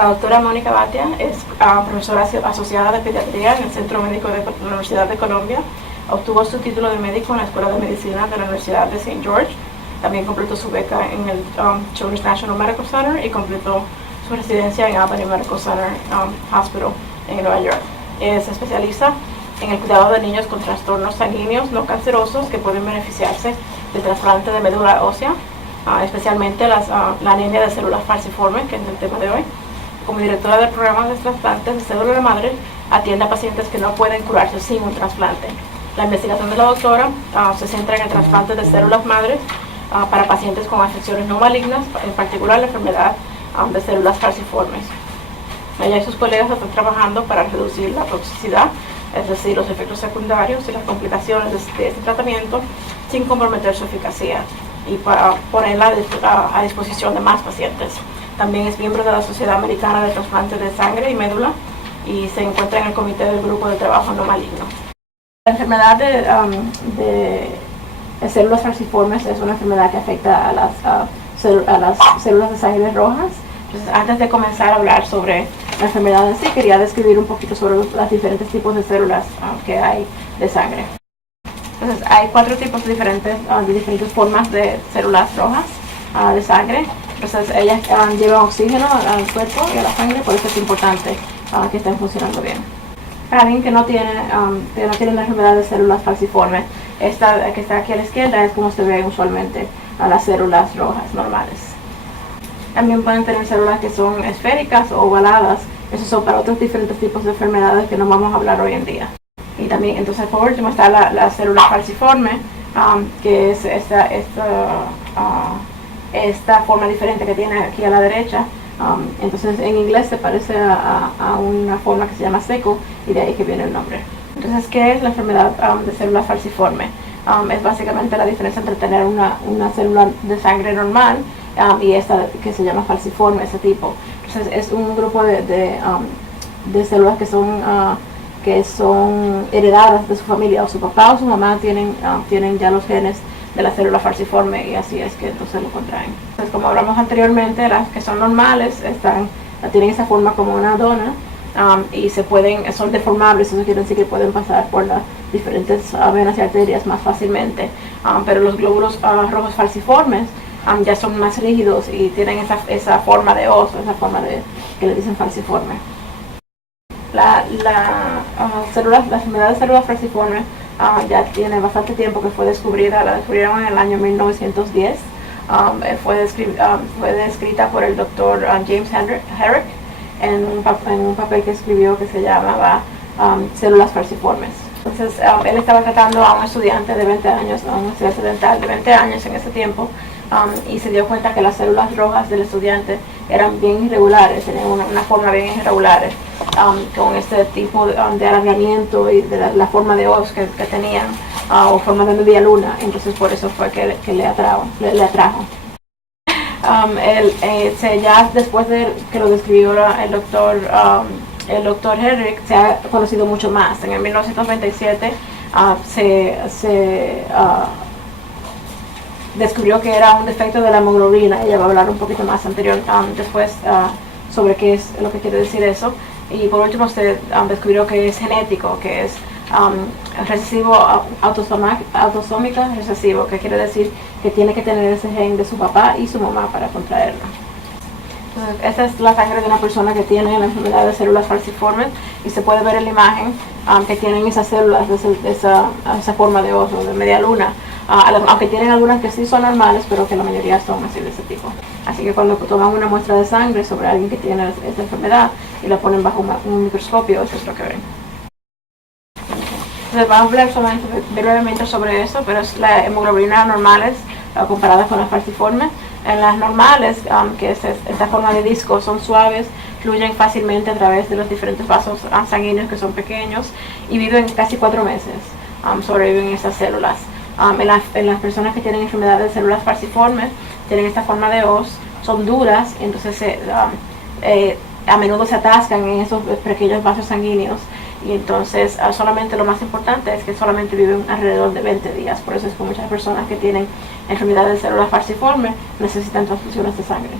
La doctora Mónica Batia es profesora asociada de pediatría en el Centro Médico de la Universidad de Columbia. Obtuvo su título de médico en la Escuela de Medicina de la Universidad de St. George. También completó su beca en el Children's National Medical Center y completó su residencia en Albany Medical Center Hospital en Nueva York. Se especializa en el cuidado de niños con trastornos sanguíneos no cancerosos que pueden beneficiarse del trasplante de médula ósea, especialmente la anemia de células falciformes, que es el tema de hoy. Como directora del programa de trasplantes de células de madre, atiende a pacientes que no pueden curarse sin un trasplante. La investigación de la doctora se centra en el trasplante de células madres para pacientes con afecciones no malignas, en particular la enfermedad de células falciformes. Ella y sus colegas están trabajando para reducir la toxicidad, es decir, los efectos secundarios y las complicaciones de este tratamiento sin comprometer su eficacia y para ponerla a disposición de más pacientes. También es miembro de la Sociedad Americana de Trasplantes de Sangre y Médula y se encuentra en el comité del Grupo de Trabajo No Maligno. La enfermedad de células falciformes es una enfermedad que afecta a las células de sangre rojas. Entonces, antes de comenzar a hablar sobre la enfermedad en sí, quería describir un poquito sobre los diferentes tipos de células que hay de sangre. Entonces, hay 4 tipos de diferentes formas de células rojas de sangre. Entonces, ellas llevan oxígeno al cuerpo y a la sangre, por eso es importante que estén funcionando bien. Para alguien que no tiene una enfermedad de células falciformes, esta que está aquí a la izquierda es como se ve usualmente a las células rojas normales. También pueden tener células que son esféricas o ovaladas. Esos son para otros diferentes tipos de enfermedades que no vamos a hablar hoy en día. Y también, entonces, por último está la célula falciforme, que es esta forma diferente que tiene aquí a la derecha. Entonces, en inglés se parece a una forma que se llama sickle y de ahí que viene el nombre. Entonces, ¿qué es la enfermedad de célula falciforme? Es básicamente la diferencia entre tener una célula de sangre normal y esta que se llama falciforme, ese tipo. Entonces, es un grupo de células que son heredadas de su familia, o su papá o su mamá tienen ya los genes de la célula falciforme y así es que entonces lo contraen. Entonces, como hablamos anteriormente, las que son normales tienen esa forma como una dona y son deformables, eso quiere decir que pueden pasar por las diferentes venas y arterias más fácilmente, pero los glóbulos rojos falciformes ya son más rígidos y tienen esa forma de oso, esa forma que le dicen falciforme. La enfermedad de células falciformes ya tiene bastante tiempo que fue descubrida, la descubrieron en el año 1910. Fue descrita por el doctor James Herrick en un papel que escribió que se llamaba Células falciformes. Entonces, él estaba tratando a un estudiante de 20 años, a un estudiante dental de 20 años en ese tiempo, y se dio cuenta que las células rojas del estudiante eran bien irregulares, tenían una forma bien irregular, con este tipo de alargamiento y de la forma de hoz que tenían, o forma de media luna. Entonces, por eso fue que le atrajo. Ya después de que lo describió el doctor Herrick, se ha conocido mucho más. En el 1927 se descubrió que era un defecto de la hemoglobina. Ella va a hablar un poquito más después sobre qué es lo que quiere decir eso. Y por último se descubrió que es genético, que es recesivo autosómica recesivo, que quiere decir que tiene que tener ese gen de su papá y su mamá para contraerlo. Entonces, esta es la sangre de una persona que tiene la enfermedad de células falciformes y se puede ver en la imagen que tienen esas células de esa forma de oso, de media luna, aunque tienen algunas que sí son normales, pero que la mayoría son así de ese tipo. Así que cuando toman una muestra de sangre sobre alguien que tiene esta enfermedad y la ponen bajo un microscopio, eso es lo que ven. Entonces, vamos a hablar solamente brevemente sobre eso, pero es la hemoglobina normales comparadas con las falciformes. En las normales, que es esta forma de disco, son suaves, fluyen fácilmente a través de los diferentes vasos sanguíneos que son pequeños y viven casi 4 meses, sobreviven estas células. En las personas que tienen enfermedad de células falciformes, tienen esta forma de hoz, son duras, entonces a menudo se atascan en esos pequeños vasos sanguíneos y entonces solamente lo más importante es que solamente viven alrededor de 20 días. Por eso es que muchas personas que tienen enfermedad de células falciformes necesitan transfusiones de sangre.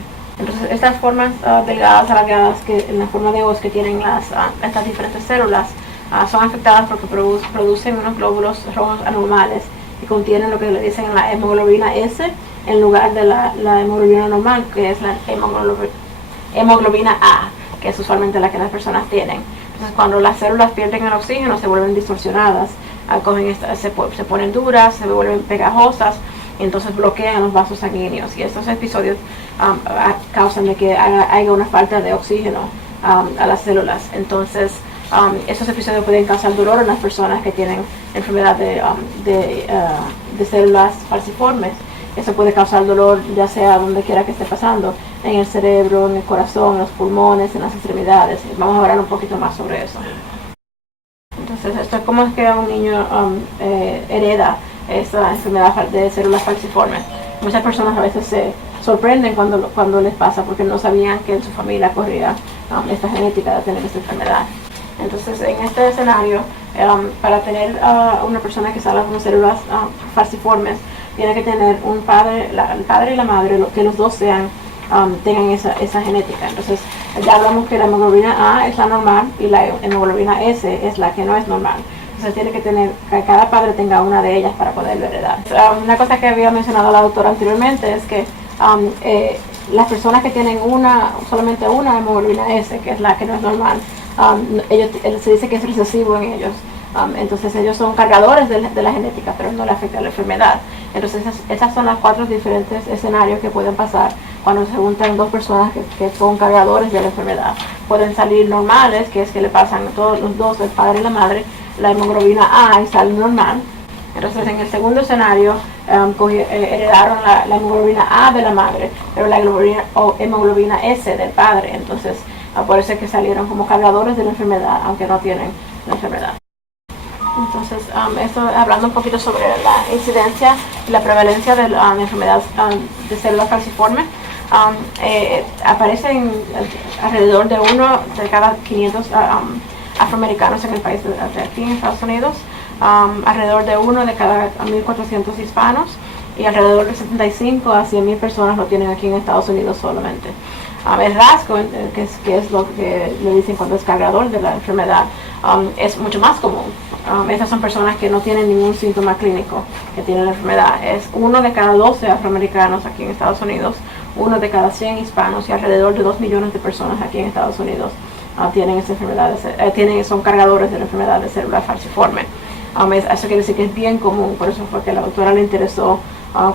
Entonces, estas formas delgadas, alargadas, que en la forma de hoz que tienen estas diferentes células, son afectadas porque producen unos glóbulos rojos anormales que contienen lo que le dicen la hemoglobina S en lugar de la hemoglobina normal, que es la hemoglobina A, que es usualmente la que las personas tienen. Entonces, cuando las células pierden el oxígeno, se vuelven distorsionadas, se ponen duras, se vuelven pegajosas, y entonces bloquean los vasos sanguíneos. Y estos episodios causan de que haya una falta de oxígeno a las células. Entonces, estos episodios pueden causar dolor en las personas que tienen enfermedad de células falciformes. Eso puede causar dolor ya sea donde quiera que esté pasando, en el cerebro, en el corazón, en los pulmones, en las extremidades. Vamos a hablar un poquito más sobre eso. Entonces, esto es cómo es que un niño hereda esta enfermedad de células falciformes. Muchas personas a veces se sorprenden cuando les pasa porque no sabían que en su familia corría esta genética de tener esta enfermedad. Entonces, en este escenario, para tener una persona que salga con células falciformes, tiene que tener el padre y la madre, que los dos tengan esa genética. Entonces, ya hablamos que la hemoglobina A es la normal y la hemoglobina S es la que no es normal. Entonces, tiene que cada padre tenga una de ellas para poderlo heredar. Una cosa que había mencionado la doctora anteriormente es que las personas que tienen solamente una hemoglobina S, que es la que no es normal, se dice que es recesivo en ellos. Entonces ellos son cargadores de la genética, pero no le afecta la enfermedad. Entonces esas son las 4 diferentes escenarios que pueden pasar cuando se juntan dos personas que son cargadores de la enfermedad. Pueden salir normales, que es que le pasan a todos los dos, el padre y la madre, la hemoglobina A y sale normal. Entonces en el segundo escenario heredaron la hemoglobina A de la madre, pero la hemoglobina S del padre. Entonces por eso es que salieron como cargadores de la enfermedad, aunque no tienen la enfermedad. Entonces, esto, hablando un poquito sobre la incidencia y la prevalencia de la enfermedad de células falciformes, aparecen alrededor de 1 de cada 500 afroamericanos en el país de aquí en Estados Unidos, alrededor de 1 de cada 1.400 hispanos y alrededor de 75 a 100.000 personas lo tienen aquí en Estados Unidos solamente. El rasgo, que es lo que le dicen cuando es cargador de la enfermedad, es mucho más común. Estas son personas que no tienen ningún síntoma clínico que tienen la enfermedad. Es 1 de cada 12 afroamericanos aquí en Estados Unidos, 1 de cada 100 hispanos y alrededor de 2 millones de personas aquí en Estados Unidos tienen esa enfermedad, son cargadores de la enfermedad de célula falciforme. Eso quiere decir que es bien común, por eso fue que la doctora le interesó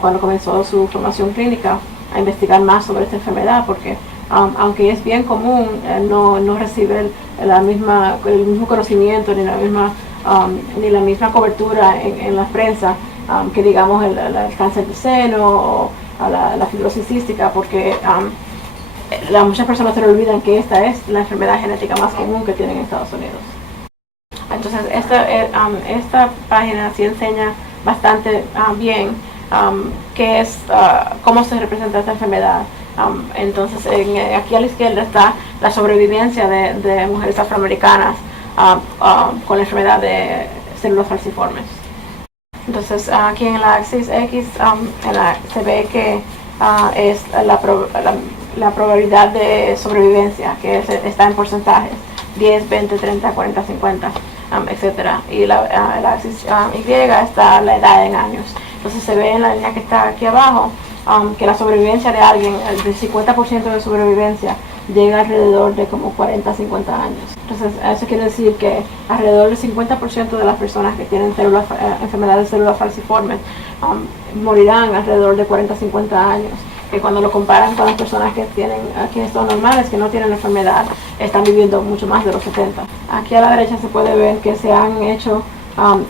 cuando comenzó su formación clínica a investigar más sobre esta enfermedad, porque aunque es bien común, no recibe el mismo conocimiento ni la misma cobertura en la prensa que digamos el cáncer de seno o la fibrosis cística, porque muchas personas se le olvidan que esta es la enfermedad genética más común que tienen en Estados Unidos. Entonces esta página sí enseña bastante bien qué es, cómo se representa esta enfermedad. Entonces aquí a la izquierda está la sobrevivencia de mujeres afroamericanas con la enfermedad de células falciformes. Entonces aquí en la axis X se ve que es la probabilidad de sobrevivencia, que está en porcentajes, 10, 20, 30, 40, 50, etcétera. Y la axis Y está la edad en años. Entonces se ve en la línea que está aquí abajo que la sobrevivencia de alguien, el 50% de sobrevivencia, llega alrededor de como 40 a 50 años. Entonces eso quiere decir que alrededor del 50% de las personas que tienen enfermedades de células falciformes morirán alrededor de 40 a 50 años, que cuando lo comparan con las personas que son normales, que no tienen la enfermedad, están viviendo mucho más de los 70. Aquí a la derecha se puede ver que se han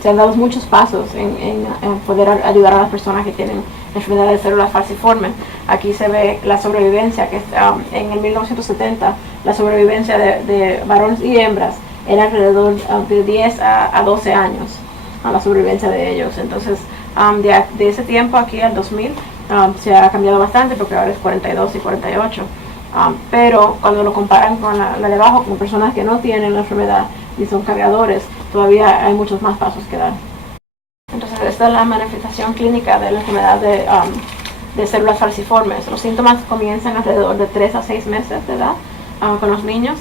dado muchos pasos en poder ayudar a las personas que tienen enfermedad de células falciformes. Aquí se ve la sobrevivencia, que en el 1970 la sobrevivencia de varones y hembras era alrededor de 10 a 12 años, la sobrevivencia de ellos. Entonces de ese tiempo aquí al 2000 se ha cambiado bastante, porque ahora es 42 y 48. Pero cuando lo comparan con la de abajo, con personas que no tienen la enfermedad y son cargadores, todavía hay muchos más pasos que dar. Entonces esta es la manifestación clínica de la enfermedad de células falciformes. Los síntomas comienzan alrededor de 3 a 6 meses de edad con los niños,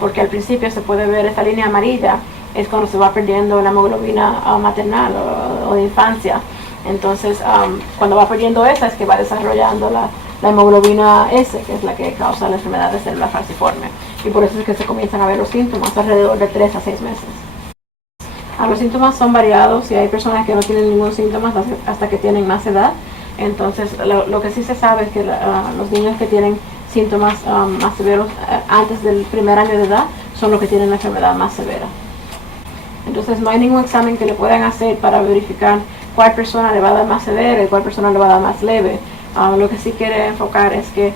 porque al principio se puede ver esta línea amarilla, es cuando se va perdiendo la hemoglobina maternal o de infancia. Entonces, cuando va perdiendo esa es que va desarrollando la hemoglobina S, que es la que causa la enfermedad de célula falciforme. Y por eso es que se comienzan a ver los síntomas alrededor de 3 a 6 meses. Los síntomas son variados y hay personas que no tienen ningún síntoma hasta que tienen más edad. Entonces, lo que sí se sabe es que los niños que tienen síntomas más severos antes del primer año de edad son los que tienen la enfermedad más severa. Entonces, no hay ningún examen que le puedan hacer para verificar cuál persona le va a dar más severa y cuál persona le va a dar más leve. Lo que sí quiere enfocar es que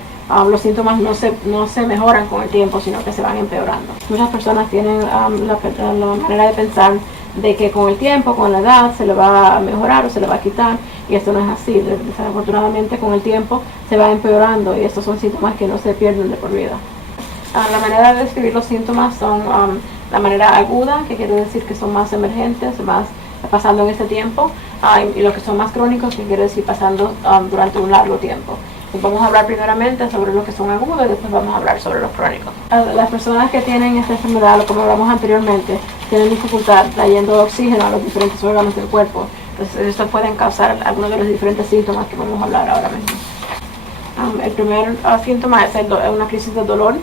los síntomas no se mejoran con el tiempo, sino que se van empeorando. Muchas personas tienen la manera de pensar de que con el tiempo, con la edad, se le va a mejorar o se le va a quitar, y esto no es así. Desafortunadamente, con el tiempo se va empeorando y estos son síntomas que no se pierden de por vida. La manera de describir los síntomas son la manera aguda, que quiere decir que son más emergentes, más pasando en este tiempo, y los que son más crónicos, que quiere decir pasando durante un largo tiempo. Vamos a hablar primeramente sobre los que son agudos y después vamos a hablar sobre los crónicos. Las personas que tienen esta enfermedad, como hablamos anteriormente, tienen dificultad trayendo oxígeno a los diferentes órganos del cuerpo. Entonces, esto pueden causar algunos de los diferentes síntomas que vamos a hablar ahora mismo. El primer síntoma es una crisis de dolor.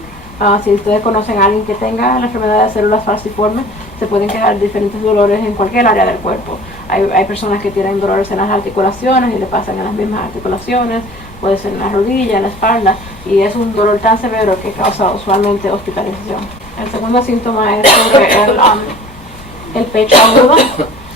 Si ustedes conocen a alguien que tenga la enfermedad de células falciformes, se pueden quedar diferentes dolores en cualquier área del cuerpo. Hay personas que tienen dolores en las articulaciones y le pasan en las mismas articulaciones, puede ser en la rodilla, en la espalda, y es un dolor tan severo que causa usualmente hospitalización. El segundo síntoma es sobre el pecho agudo.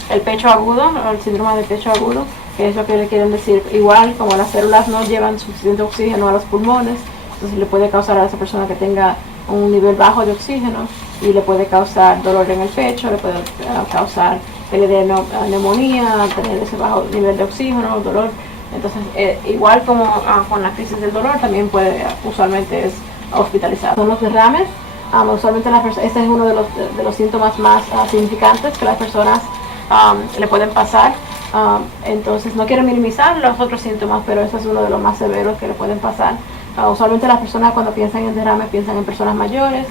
El pecho agudo, el síndrome de pecho agudo, que es lo que le quieren decir. Igual, como las células no llevan suficiente oxígeno a los pulmones, entonces le puede causar a esa persona que tenga un nivel bajo de oxígeno y le puede causar dolor en el pecho, le puede causar que le dé neumonía, tener ese bajo nivel de oxígeno, dolor. Entonces, igual como con la crisis del dolor, también puede, usualmente es hospitalizado. Son los derrames. Usualmente este es uno de los síntomas más significantes que las personas le pueden pasar. Entonces, no quiero minimizar los otros síntomas, pero este es uno de los más severos que le pueden pasar. Usualmente las personas cuando piensan en derrame piensan en personas mayores,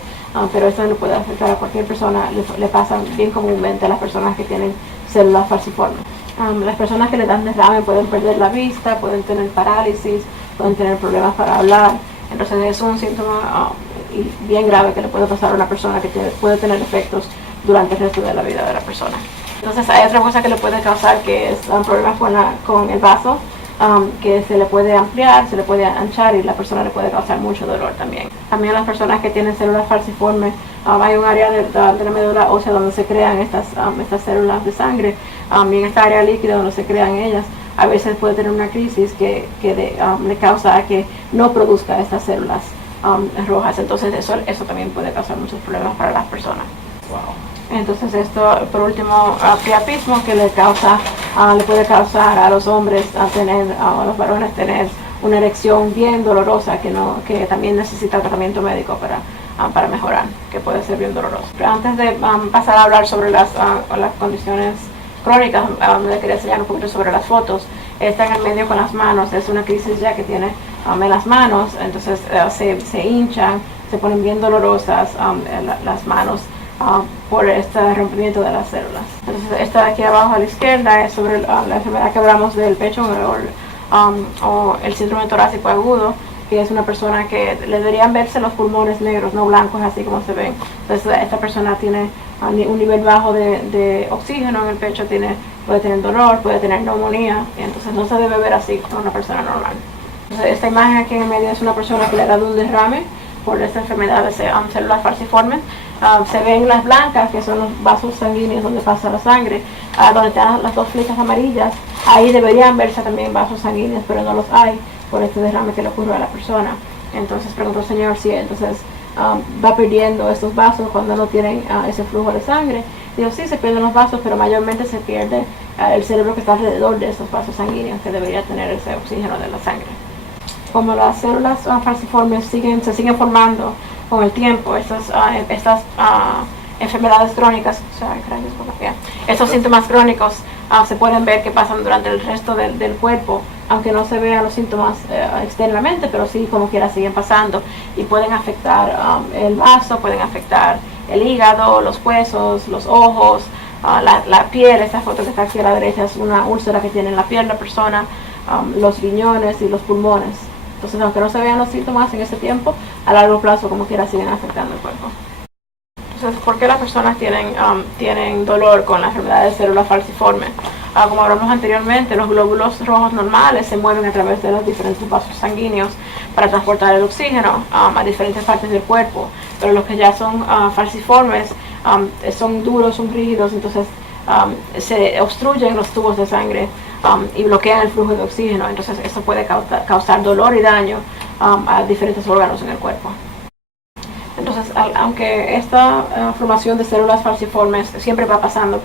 pero esto le puede afectar a cualquier persona. Le pasa bien comúnmente a las personas que tienen células falciformes. Las personas que le dan derrame pueden perder la vista, pueden tener parálisis, pueden tener problemas para hablar. Entonces es un síntoma bien grave que le puede pasar a una persona que puede tener efectos durante el resto de la vida de la persona. Entonces hay otra cosa que le puede causar, que es problemas con el vaso, que se le puede ampliar, se le puede anchar y la persona le puede causar mucho dolor también. También las personas que tienen células falciformes, hay un área de la médula ósea donde se crean estas células de sangre, y en esta área líquida donde se crean ellas, a veces puede tener una crisis que le causa a que no produzca estas células rojas. Entonces eso también puede causar muchos problemas para las personas. Wow. Entonces esto, por último, priapismo, que le puede causar a los hombres a los varones tener una erección bien dolorosa que también necesita tratamiento médico para mejorar, que puede ser bien doloroso. Pero antes de pasar a hablar sobre las condiciones crónicas, le quería enseñar un poquito sobre las fotos. Está en el medio con las manos, es una crisis ya que tiene en las manos, entonces se hinchan, se ponen bien dolorosas las manos por este rompimiento de las células. Entonces esta de aquí abajo a la izquierda es sobre la enfermedad que hablamos del pecho o el síndrome torácico agudo, que es una persona que le deberían verse los pulmones negros, no blancos, así como se ven. Entonces esta persona tiene un nivel bajo de oxígeno en el pecho, puede tener dolor, puede tener neumonía, y entonces no se debe ver así como una persona normal. Entonces, esta imagen aquí en el medio es una persona que le ha dado un derrame por esta enfermedad de células falciformes. Se ven las blancas, que son los vasos sanguíneos donde pasa la sangre, donde están las dos flechas amarillas. Ahí deberían verse también vasos sanguíneos, pero no los hay por este derrame que le ocurrió a la persona. Entonces preguntó el Señor si entonces va perdiendo estos vasos cuando no tienen ese flujo de sangre. Digo, sí, se pierden los vasos, pero mayormente se pierde el cerebro que está alrededor de esos vasos sanguíneos, que debería tener ese oxígeno de la sangre. Como las células falciformes se siguen formando con el tiempo, estas enfermedades crónicas, estos síntomas crónicos se pueden ver que pasan durante el resto del cuerpo, aunque no se vean los síntomas externamente, pero sí como quiera siguen pasando y pueden afectar el vaso, pueden afectar el hígado, los huesos, los ojos, la piel. Esta foto que está aquí a la derecha es una úlcera que tiene en la piel la persona, los riñones y los pulmones. Entonces, aunque no se vean los síntomas en ese tiempo, a largo plazo como quiera siguen afectando el cuerpo. Entonces, ¿por qué las personas tienen dolor con la enfermedad de célula falciforme? Como hablamos anteriormente, los glóbulos rojos normales se mueven a través de los diferentes vasos sanguíneos para transportar el oxígeno a diferentes partes del cuerpo, pero los que ya son falciformes son duros, son rígidos, entonces se obstruyen los tubos de sangre y bloquean el flujo de oxígeno. Entonces eso puede causar dolor y daño a diferentes órganos en el cuerpo. Entonces, aunque esta formación de células falciformes siempre va pasando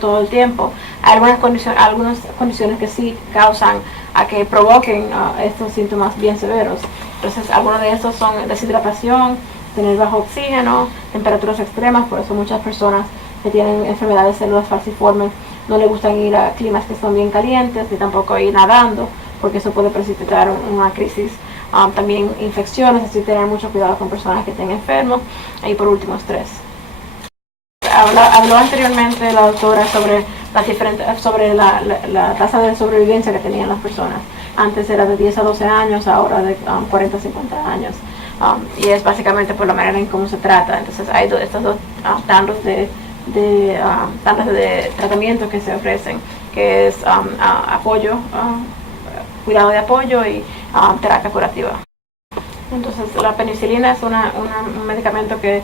todo el tiempo, hay algunas condiciones que sí causan a que provoquen estos síntomas bien severos. Entonces, algunos de estos son deshidratación, tener bajo oxígeno, temperaturas extremas. Por eso muchas personas que tienen enfermedades de células falciformes no les gustan ir a climas que son bien calientes, ni tampoco ir nadando, porque eso puede precipitar una crisis. También infecciones, así tener mucho cuidado con personas que estén enfermos. Y por último, estrés. Habló anteriormente la doctora sobre la tasa de sobrevivencia que tenían las personas. Antes era de 10 a 12 años, ahora de 40 a 50 años. Y es básicamente por la manera en cómo se trata. Entonces hay estos dos tandas de tratamiento que se ofrecen, que es apoyo, cuidado de apoyo y terapia curativa. Entonces la penicilina es un medicamento que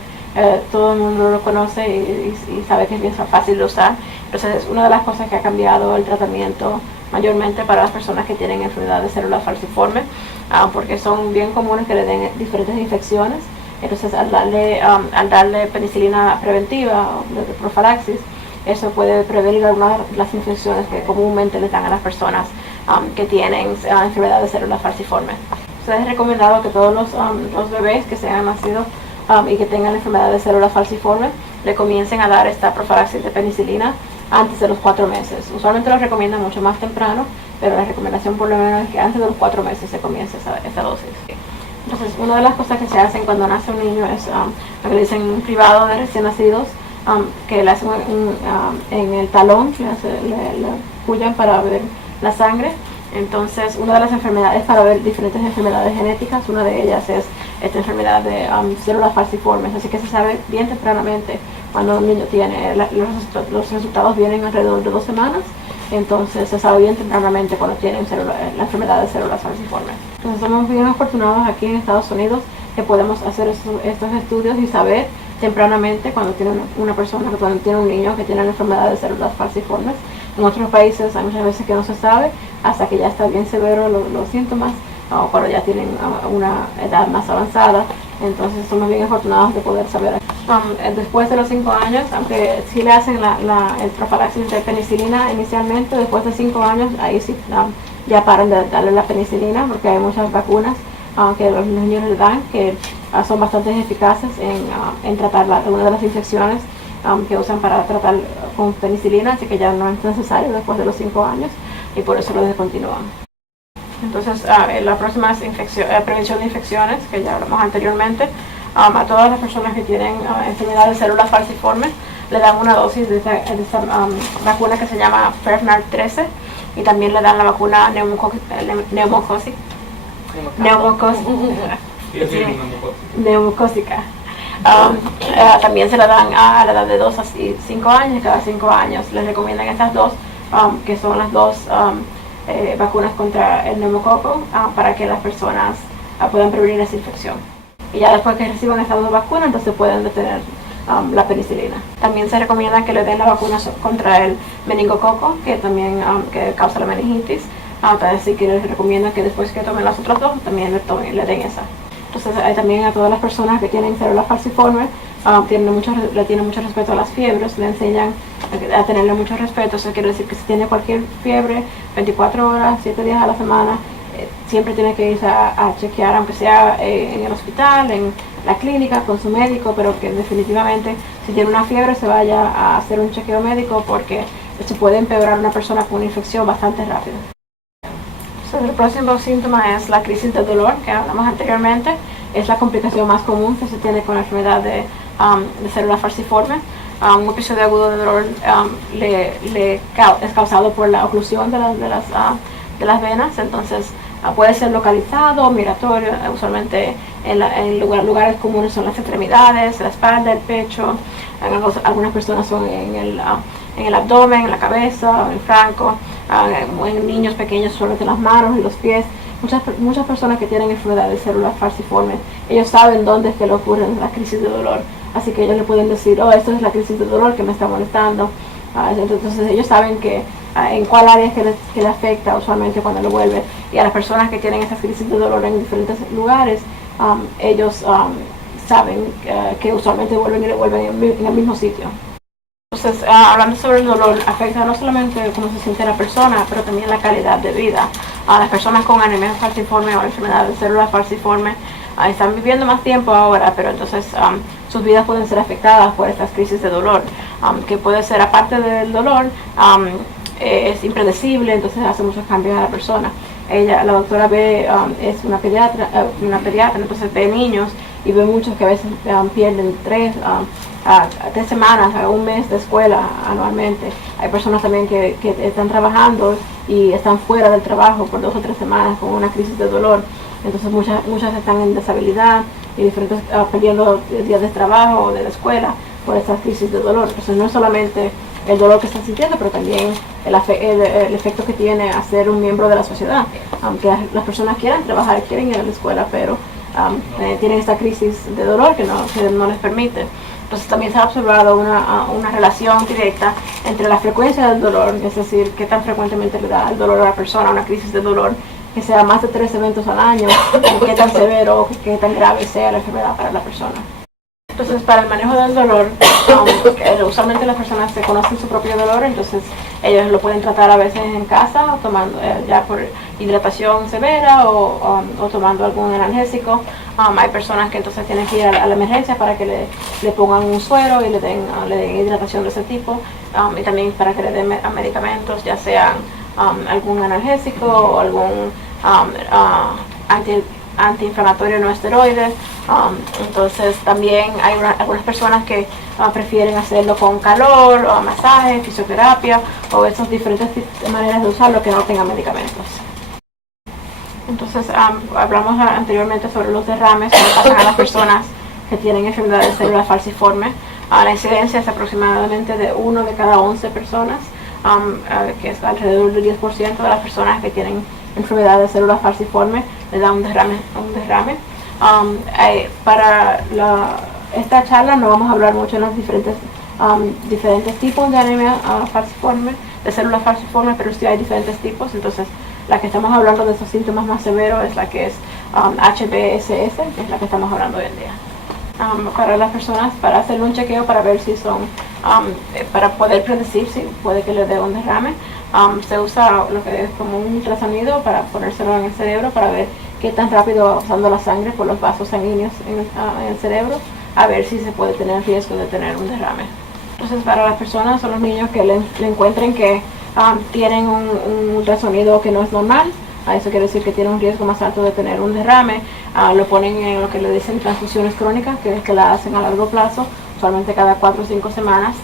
todo el mundo lo conoce y sabe que es bien fácil de usar. Entonces es una de las cosas que ha cambiado el tratamiento mayormente para las personas que tienen enfermedad de células falciformes, porque son bien comunes que le den diferentes infecciones. Entonces al darle penicilina preventiva o de profilaxis, eso puede prevenir algunas de las infecciones que comúnmente le dan a las personas que tienen enfermedad de células falciformes. Entonces es recomendado que todos los bebés que se hayan nacido y que tengan enfermedad de células falciformes le comiencen a dar esta profilaxis de penicilina antes de los 4 meses. Usualmente lo recomiendan mucho más temprano, pero la recomendación por lo menos es que antes de los 4 meses se comience esta dosis. Entonces, una de las cosas que se hacen cuando nace un niño es lo que le dicen un cribado de recién nacidos, que le hacen en el talón, le pullan para ver la sangre. Entonces, una de las enfermedades para ver diferentes enfermedades genéticas, una de ellas es esta enfermedad de células falciformes, así que se sabe bien tempranamente cuando un niño tiene, los resultados vienen alrededor de 2 semanas. Entonces se sabe bien tempranamente cuando tienen la enfermedad de células falciformes. Entonces somos bien afortunados aquí en Estados Unidos que podemos hacer estos estudios y saber tempranamente cuando tiene una persona, cuando tiene un niño que tiene la enfermedad de células falciformes. En otros países hay muchas veces que no se sabe hasta que ya está bien severo los síntomas o cuando ya tienen una edad más avanzada. Entonces somos bien afortunados de poder saber. Después de los 5 años, aunque sí le hacen el profilaxis de penicilina inicialmente, después de 5 años ahí sí ya paran de darle la penicilina, porque hay muchas vacunas que los niños les dan que son bastante eficaces en tratar algunas de las infecciones que usan para tratar con penicilina, así que ya no es necesario después de los 5 años y por eso lo descontinúan. Entonces la próxima es prevención de infecciones, que ya hablamos anteriormente. A todas las personas que tienen enfermedad de células falciformes le dan una dosis de esta vacuna que se llama Prevnar 13 y también le dan la vacuna neumocócica. También se la dan a la edad de 2 a 5 años, cada 5 años les recomiendan estas dos, que son las dos vacunas contra el neumococo, para que las personas puedan prevenir esa infección. Y ya después que reciban estas dos vacunas, entonces pueden detener la penicilina. También se recomienda que le den la vacuna contra el meningococo, que también que causa la meningitis. Así que les recomiendo que después que tomen las otras dos, también le den esa. Entonces también a todas las personas que tienen células falciformes, le tienen mucho respeto a las fiebres, le enseñan a tenerle mucho respeto. Eso quiere decir que si tiene cualquier fiebre, 24 horas, 7 días a la semana, siempre tiene que irse a chequear, aunque sea en el hospital, en la clínica, con su médico, pero que definitivamente si tiene una fiebre se vaya a hacer un chequeo médico, porque se puede empeorar una persona con una infección bastante rápido. Entonces, el próximo síntoma es la crisis de dolor, que hablamos anteriormente. Es la complicación más común que se tiene con la enfermedad de célula falciforme. Un episodio agudo de dolor es causado por la oclusión de las venas, entonces puede ser localizado, migratorio, usualmente en lugares comunes son las extremidades, la espalda, el pecho, algunas personas son en el abdomen, en la cabeza, en el flanco, en niños pequeños usualmente en las manos y los pies. Muchas personas que tienen enfermedad de células falciformes, ellos saben dónde es que le ocurren las crisis de dolor, así que ellos le pueden decir, oh, esto es la crisis de dolor que me está molestando. Entonces ellos saben en cuál área es que le afecta usualmente cuando lo vuelve, y a las personas que tienen esas crisis de dolor en diferentes lugares, ellos saben que usualmente vuelven y le vuelven en el mismo sitio. Entonces, hablando sobre el dolor, afecta no solamente cómo se siente la persona, pero también la calidad de vida. Las personas con anemia falciforme o la enfermedad de células falciforme están viviendo más tiempo ahora, pero entonces sus vidas pueden ser afectadas por estas crisis de dolor, que puede ser, aparte del dolor, es impredecible, entonces hace muchos cambios a la persona. La doctora es una pediatra, entonces ve niños y ve muchos que a veces pierden 3 semanas, a un mes de escuela anualmente. Hay personas también que están trabajando y están fuera del trabajo por 2 o 3 semanas con una crisis de dolor. Entonces muchas están en deshabilidad y diferentes perdiendo días de trabajo o de la escuela por estas crisis de dolor. Entonces no es solamente el dolor que están sintiendo, pero también el efecto que tiene a ser un miembro de la sociedad. Aunque las personas quieran trabajar, quieren ir a la escuela, pero tienen esta crisis de dolor que no les permite. Entonces también se ha observado una relación directa entre la frecuencia del dolor, es decir, qué tan frecuentemente le da el dolor a la persona, una crisis de dolor, que sea más de 3 eventos al año, y qué tan severo, qué tan grave sea la enfermedad para la persona. Entonces, para el manejo del dolor, usualmente las personas se conocen su propio dolor, entonces ellos lo pueden tratar a veces en casa, tomando ya por hidratación severa o tomando algún analgésico. Hay personas que entonces tienen que ir a la emergencia para que le pongan un suero y le den hidratación de ese tipo, y también para que le den medicamentos, ya sean algún analgésico o algún antiinflamatorio no esteroides. Entonces también hay algunas personas que prefieren hacerlo con calor, o masaje, fisioterapia o esas diferentes maneras de usarlo que no tengan medicamentos. Entonces hablamos anteriormente sobre los derrames que le pasan a las personas que tienen enfermedad de células falciforme. La incidencia es aproximadamente de 1 de cada 11 personas, que es alrededor del 10% de las personas que tienen enfermedad de células falciforme le da un derrame. Para esta charla no vamos a hablar mucho de los diferentes tipos de anemia falciforme, de células falciformes, pero sí hay diferentes tipos. Entonces la que estamos hablando de esos síntomas más severos es la que es HBSS, que es la que estamos hablando hoy en día. Para las personas, para hacer un chequeo para ver si son, para poder predecir si puede que le dé un derrame, se usa lo que es como un ultrasonido para ponérselo en el cerebro para ver qué tan rápido va pasando la sangre por los vasos sanguíneos en el cerebro, a ver si se puede tener riesgo de tener un derrame. Entonces, para las personas o los niños que le encuentren que tienen un ultrasonido que no es normal, eso quiere decir que tiene un riesgo más alto de tener un derrame, lo ponen en lo que le dicen transfusiones crónicas, que la hacen a largo plazo, usualmente cada 4 o 5 semanas,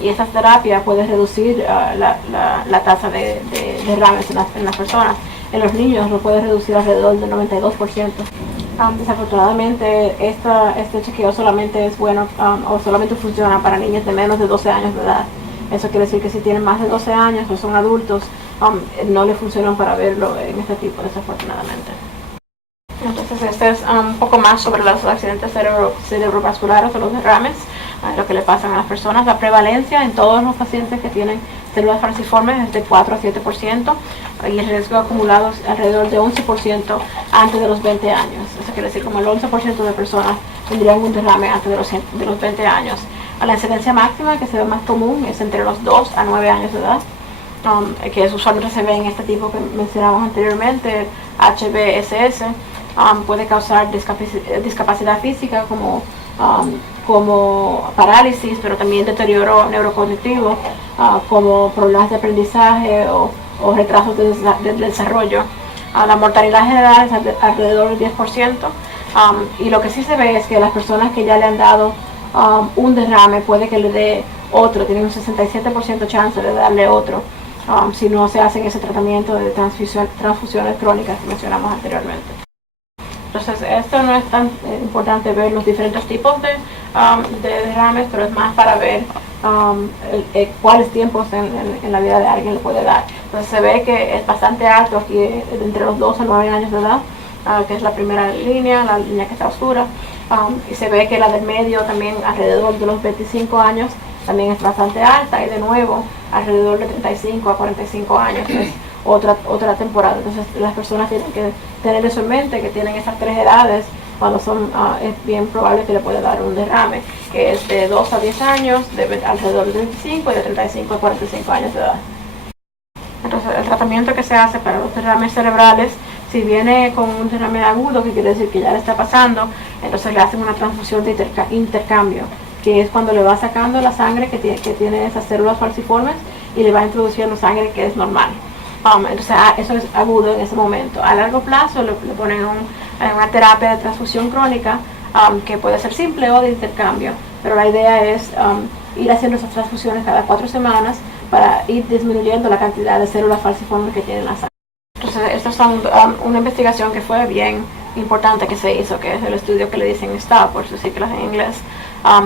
y esta terapia puede reducir la tasa de derrames en las personas. En los niños lo puede reducir alrededor del 92%. Desafortunadamente este chequeo solamente es bueno o solamente funciona para niños de menos de 12 años de edad. Eso quiere decir que si tienen más de 12 años o son adultos, no le funcionan para verlo en este tipo, desafortunadamente. Entonces este es un poco más sobre los accidentes cerebrovasculares o los derrames, lo que le pasan a las personas. La prevalencia en todos los pacientes que tienen células falciformes es de 4 a 7%, y el riesgo acumulado es alrededor de 11% antes de los 20 años. Eso quiere decir como el 11% de personas tendrían un derrame antes de los 20 años. La incidencia máxima, que se ve más común, es entre los 2 a 9 años de edad, que usualmente se ve en este tipo que mencionamos anteriormente, HBSS. Puede causar discapacidad física como parálisis, pero también deterioro neurocognitivo, como problemas de aprendizaje o retrasos de desarrollo. La mortalidad general es alrededor del 10%. Y lo que sí se ve es que las personas que ya le han dado un derrame puede que le dé otro, tienen un 67% chance de darle otro si no se hacen ese tratamiento de transfusiones crónicas que mencionamos anteriormente. Entonces, esto no es tan importante ver los diferentes tipos de derrames, pero es más para ver cuáles tiempos en la vida de alguien le puede dar. Entonces, se ve que es bastante alto aquí, entre los 2 a 9 años de edad, que es la primera línea, la línea que está oscura, y se ve que la del medio también alrededor de los 25 años también es bastante alta, y de nuevo alrededor de 35 a 45 años es otra temporada. Entonces las personas tienen que tener eso en mente, que tienen esas 3 edades cuando son, es bien probable que le pueda dar un derrame, que es de 2 a 10 años, de alrededor de 35 y de 35 a 45 años de edad. Entonces el tratamiento que se hace para los derrames cerebrales, si viene con un derrame agudo, que quiere decir que ya le está pasando, entonces le hacen una transfusión de intercambio, que es cuando le va sacando la sangre que tiene esas células falciformes y le va introduciendo sangre que es normal. Entonces eso es agudo en ese momento. A largo plazo le ponen una terapia de transfusión crónica, que puede ser simple o de intercambio, pero la idea es ir haciendo esas transfusiones cada 4 semanas para ir disminuyendo la cantidad de células falciformes que tienen la sangre. Entonces estas son una investigación que fue bien importante que se hizo, que es el estudio que le dicen STOP, por sus siglas en inglés,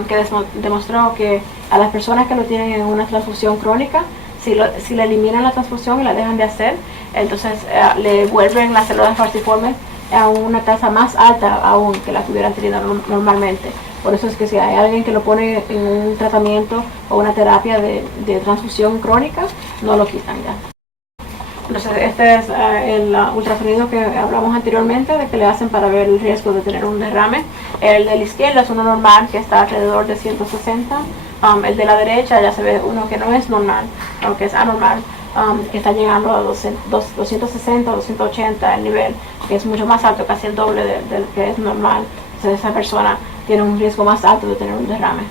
que demostró que a las personas que lo tienen en una transfusión crónica, si le eliminan la transfusión y la dejan de hacer, entonces le vuelven las células falciformes a una tasa más alta aún que la que hubieran tenido normalmente. Por eso es que si hay alguien que lo pone en un tratamiento o una terapia de transfusión crónica, no lo quitan ya. Entonces este es el ultrasonido que hablamos anteriormente, de que le hacen para ver el riesgo de tener un derrame. El de la izquierda es uno normal, que está alrededor de 160. El de la derecha ya se ve uno que no es normal, que es anormal, que está llegando a 260 o 280 el nivel, que es mucho más alto, casi el doble del que es normal. Entonces esa persona tiene un riesgo más alto de tener un derrame.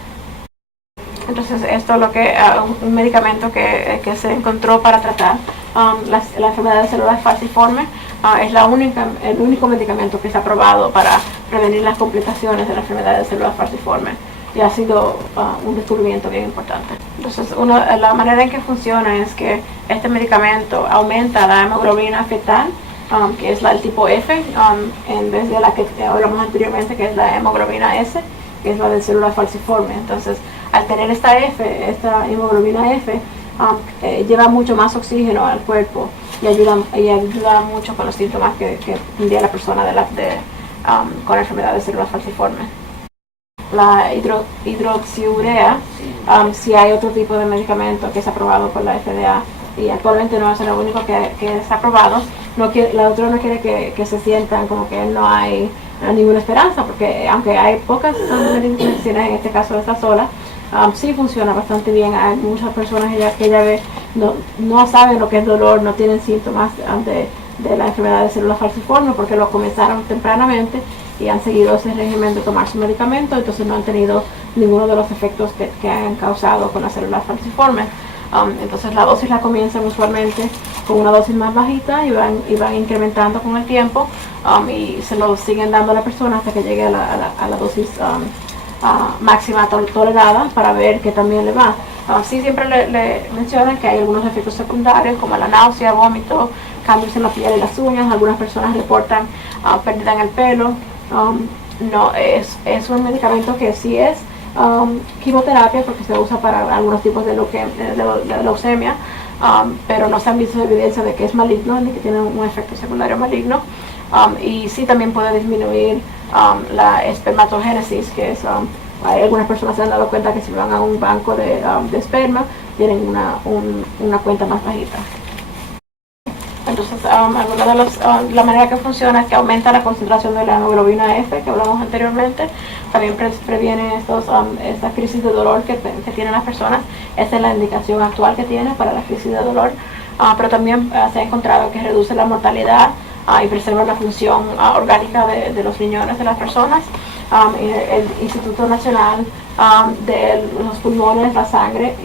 Entonces esto es lo que un medicamento que se encontró para tratar la enfermedad de células falciformes. Es el único medicamento que está aprobado para prevenir las complicaciones de la enfermedad de células falciformes, y ha sido un descubrimiento bien importante. Entonces la manera en que funciona es que este medicamento aumenta la hemoglobina fetal, que es el tipo F, en vez de la que hablamos anteriormente, que es la hemoglobina S, que es la de células falciformes. Entonces, al tener esta hemoglobina F, lleva mucho más oxígeno al cuerpo y ayuda mucho con los síntomas que tendría la persona con enfermedad de células falciformes. La hidroxiurea, si hay otro tipo de medicamento que es aprobado por la FDA, y actualmente no es el único que es aprobado, la otra no quiere que se sientan como que no hay ninguna esperanza, porque aunque hay pocas medicinas, en este caso esta sola, sí funciona bastante bien. Hay muchas personas que ya ve, no saben lo que es dolor, no tienen síntomas de la enfermedad de células falciformes porque lo comenzaron tempranamente y han seguido ese régimen de tomar su medicamento, entonces no han tenido ninguno de los efectos que han causado con las células falciformes. Entonces la dosis la comienzan usualmente con una dosis más bajita y van incrementando con el tiempo, y se lo siguen dando a la persona hasta que llegue a la dosis máxima tolerada, para ver que también le va. Sí, siempre le mencionan que hay algunos efectos secundarios como la náusea, vómito, cambios en la piel y las uñas. Algunas personas reportan pérdida en el pelo. No es un medicamento que sí es quimioterapia, porque se usa para algunos tipos de leucemia, pero no se han visto evidencia de que es maligno ni que tiene un efecto secundario maligno, y sí también puede disminuir la espermatogénesis, que es hay algunas personas se han dado cuenta que si van a un banco de esperma tienen una cuenta más bajita. Entonces, la manera que funciona es que aumenta la concentración de la hemoglobina F, que hablamos anteriormente. También previene estas crisis de dolor que tienen las personas. Esta es la indicación actual que tiene para la crisis de dolor. Pero también se ha encontrado que reduce la mortalidad y preserva la función orgánica de los riñones de las personas. El Instituto Nacional de los Pulmones, la sangre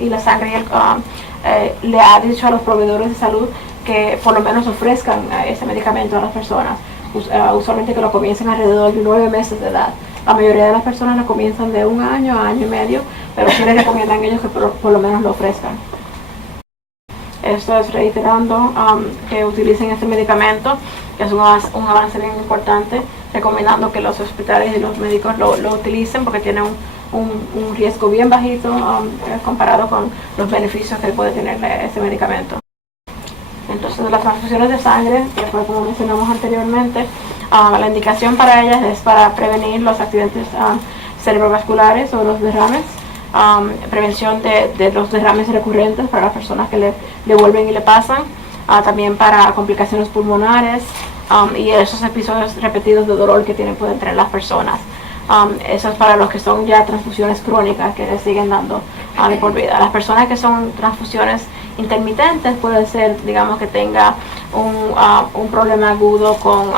le ha dicho a los proveedores de salud que por lo menos ofrezcan ese medicamento a las personas. Usualmente que lo comiencen alrededor de 9 meses de edad. La mayoría de las personas lo comienzan de 1 año a año y medio, pero sí les recomiendan a ellos que por lo menos lo ofrezcan. Esto es reiterando que utilicen este medicamento, que es un avance bien importante, recomendando que los hospitales y los médicos lo utilicen porque tiene un riesgo bien bajito comparado con los beneficios que puede tener este medicamento. Entonces, las transfusiones de sangre, que fue como mencionamos anteriormente, la indicación para ellas es para prevenir los accidentes cerebrovasculares o los derrames, prevención de los derrames recurrentes para las personas que le vuelven y le pasan, también para complicaciones pulmonares y esos episodios repetidos de dolor que pueden tener las personas. Eso es para los que son ya transfusiones crónicas que les siguen dando de por vida. Las personas que son transfusiones intermitentes puede ser, digamos, que tenga un problema agudo con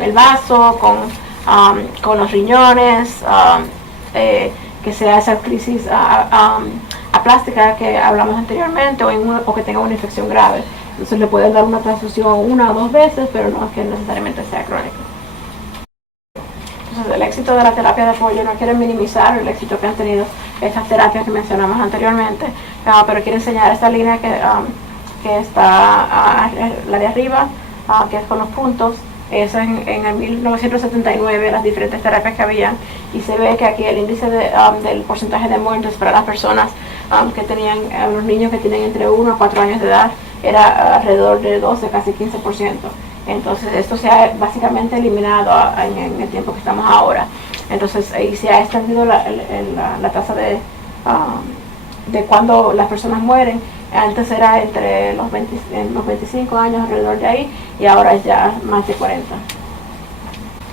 el vaso, con los riñones, que sea esa crisis aplástica que hablamos anteriormente o que tenga una infección grave. Entonces le pueden dar una transfusión 1 o 2 veces, pero no es que necesariamente sea crónica. Entonces, el éxito de la terapia de apoyo, no quiere minimizar el éxito que han tenido estas terapias que mencionamos anteriormente, pero quiere enseñar esta línea que está la de arriba, que es con los puntos. Eso en el 1979, las diferentes terapias que habían, y se ve que aquí el índice del porcentaje de muertes para las personas que tenían, los niños que tienen entre 1 a 4 años de edad, era alrededor de 12, casi 15%. Entonces esto se ha básicamente eliminado en el tiempo que estamos ahora. Entonces y se ha extendido la tasa de cuando las personas mueren. Antes era entre los 25 años, alrededor de ahí, y ahora es ya más de 40.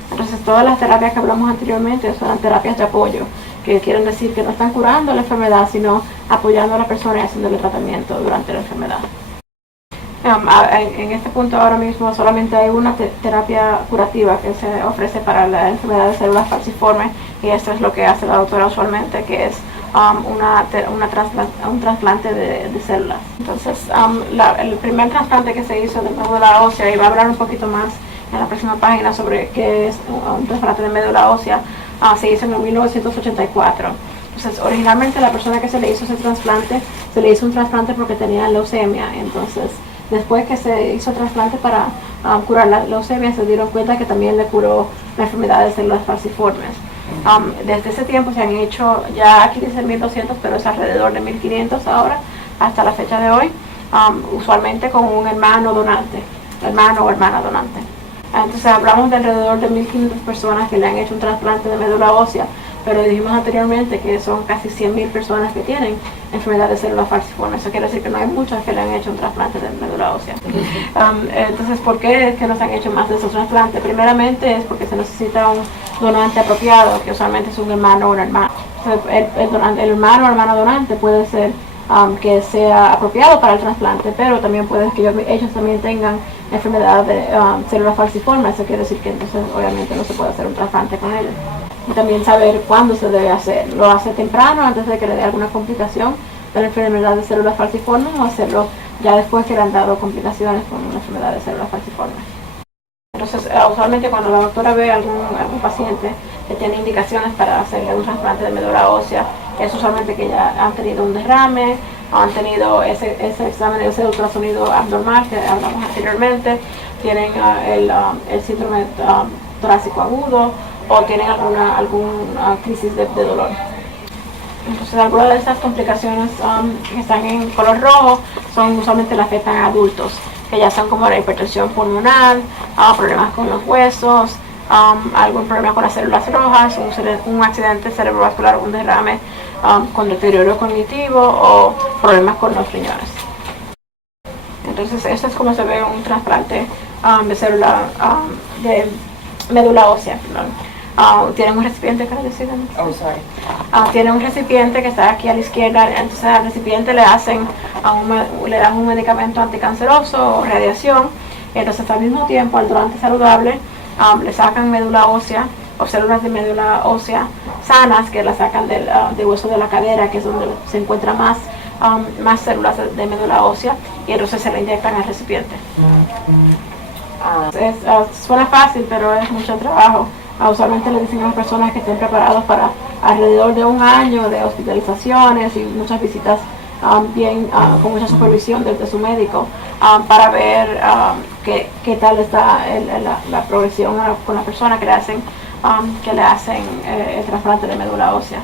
Entonces todas las terapias que hablamos anteriormente son terapias de apoyo, que quieren decir que no están curando la enfermedad, sino apoyando a la persona y haciéndole tratamiento durante la enfermedad. En este punto ahora mismo solamente hay una terapia curativa que se ofrece para la enfermedad de células falciformes, y esto es lo que hace la doctora usualmente, que es un trasplante de células. Entonces el primer trasplante que se hizo de médula ósea, y va a hablar un poquito más en la próxima página sobre qué es un trasplante de médula ósea, se hizo en 1984. Entonces originalmente la persona que se le hizo ese trasplante, se le hizo un trasplante porque tenía leucemia. Entonces después que se hizo trasplante para curar la leucemia, se dieron cuenta que también le curó la enfermedad de células falciformes. Desde ese tiempo se han hecho, ya aquí dice 1200, pero es alrededor de 1500 ahora, hasta la fecha de hoy, usualmente con un hermano donante, hermano o hermana donante. Entonces hablamos de alrededor de 1500 personas que le han hecho un trasplante de médula ósea, pero dijimos anteriormente que son casi 100.000 personas que tienen enfermedad de células falciformes. Eso quiere decir que no hay muchas que le han hecho un trasplante de médula ósea. Entonces, ¿por qué es que no se han hecho más de esos trasplantes? Primeramente es porque se necesita un donante apropiado, que usualmente es un hermano o una hermana. El hermano o hermana donante puede ser que sea apropiado para el trasplante, pero también puede que ellos también tengan enfermedad de células falciformes. Eso quiere decir que entonces obviamente no se puede hacer un trasplante con ellos. Y también saber cuándo se debe hacer. ¿Lo hace temprano, antes de que le dé alguna complicación de la enfermedad de células falciformes, o hacerlo ya después que le han dado complicaciones con una enfermedad de células falciformes? Entonces, usualmente cuando la doctora ve a algún paciente que tiene indicaciones para hacerle un trasplante de médula ósea, es usualmente que ya han tenido un derrame, han tenido ese examen, ese ultrasonido abnormal que hablamos anteriormente, tienen el síndrome torácico agudo, o tienen alguna crisis de dolor. Entonces, algunas de estas complicaciones que están en color rojo son usualmente las afectan a adultos, que ya son como la hipertensión pulmonar, problemas con los huesos, algún problema con las células rojas, un accidente cerebrovascular, un derrame con deterioro cognitivo o problemas con los riñones. Entonces, esto es como se ve un trasplante de célula de médula ósea. Tienen un recipiente que deciden. Tiene un recipiente que está aquí a la izquierda. Entonces al recipiente le dan un medicamento anticanceroso o radiación. Entonces al mismo tiempo al donante saludable le sacan médula ósea o células de médula ósea sanas, que la sacan del hueso de la cadera, que es donde se encuentran más células de médula ósea, y entonces se le inyectan al recipiente. Suena fácil, pero es mucho trabajo. Usualmente le dicen a las personas que estén preparados para alrededor de un año de hospitalizaciones y muchas visitas con mucha supervisión de su médico para ver qué tal está la progresión con la persona que le hacen el trasplante de médula ósea.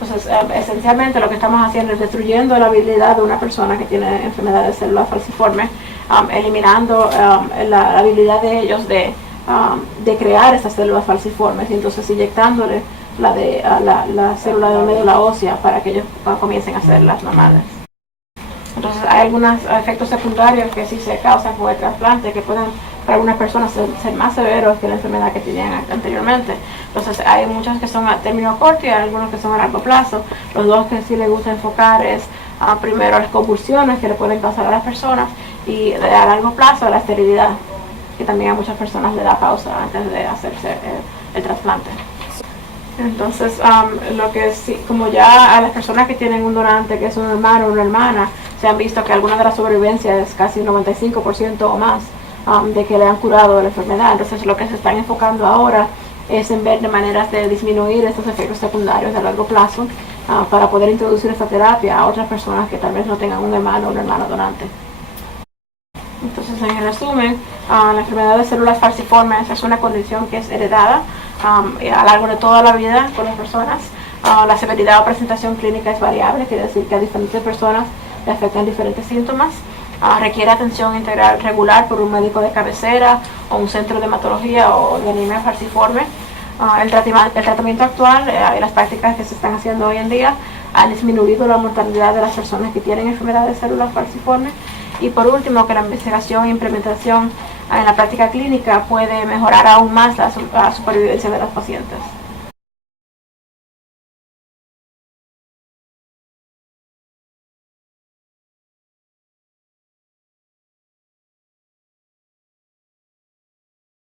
Entonces, esencialmente lo que estamos haciendo es destruyendo la habilidad de una persona que tiene enfermedad de células falciformes, eliminando la habilidad de ellos de crear esas células falciformes y entonces inyectándole la célula de médula ósea para que ellos comiencen a ser las normales. Entonces hay algunos efectos secundarios que sí se causan por el trasplante que pueden para algunas personas ser más severos que la enfermedad que tenían anteriormente. Entonces hay muchos que son a término corto y hay algunos que son a largo plazo. Los dos que sí les gusta enfocar es primero las convulsiones que le pueden causar a las personas y a largo plazo la esterilidad, que también a muchas personas le da pausa antes de hacerse el trasplante. Entonces, como ya a las personas que tienen un donante, que es un hermano o una hermana, se han visto que alguna de las sobrevivencias es casi 95% o más de que le han curado la enfermedad. Entonces, lo que se están enfocando ahora es en ver de maneras de disminuir estos efectos secundarios a largo plazo para poder introducir esta terapia a otras personas que tal vez no tengan un hermano o una hermana donante. Entonces, en resumen, la enfermedad de células falciformes es una condición que es heredada a lo largo de toda la vida con las personas. La severidad o presentación clínica es variable, quiere decir que a diferentes personas le afectan diferentes síntomas. Requiere atención integral regular por un médico de cabecera o un centro de hematología o de anemia falciforme. El tratamiento actual y las prácticas que se están haciendo hoy en día han disminuido la mortalidad de las personas que tienen enfermedad de células falciformes. Y por último, que la investigación e implementación en la práctica clínica puede mejorar aún más la supervivencia de los pacientes.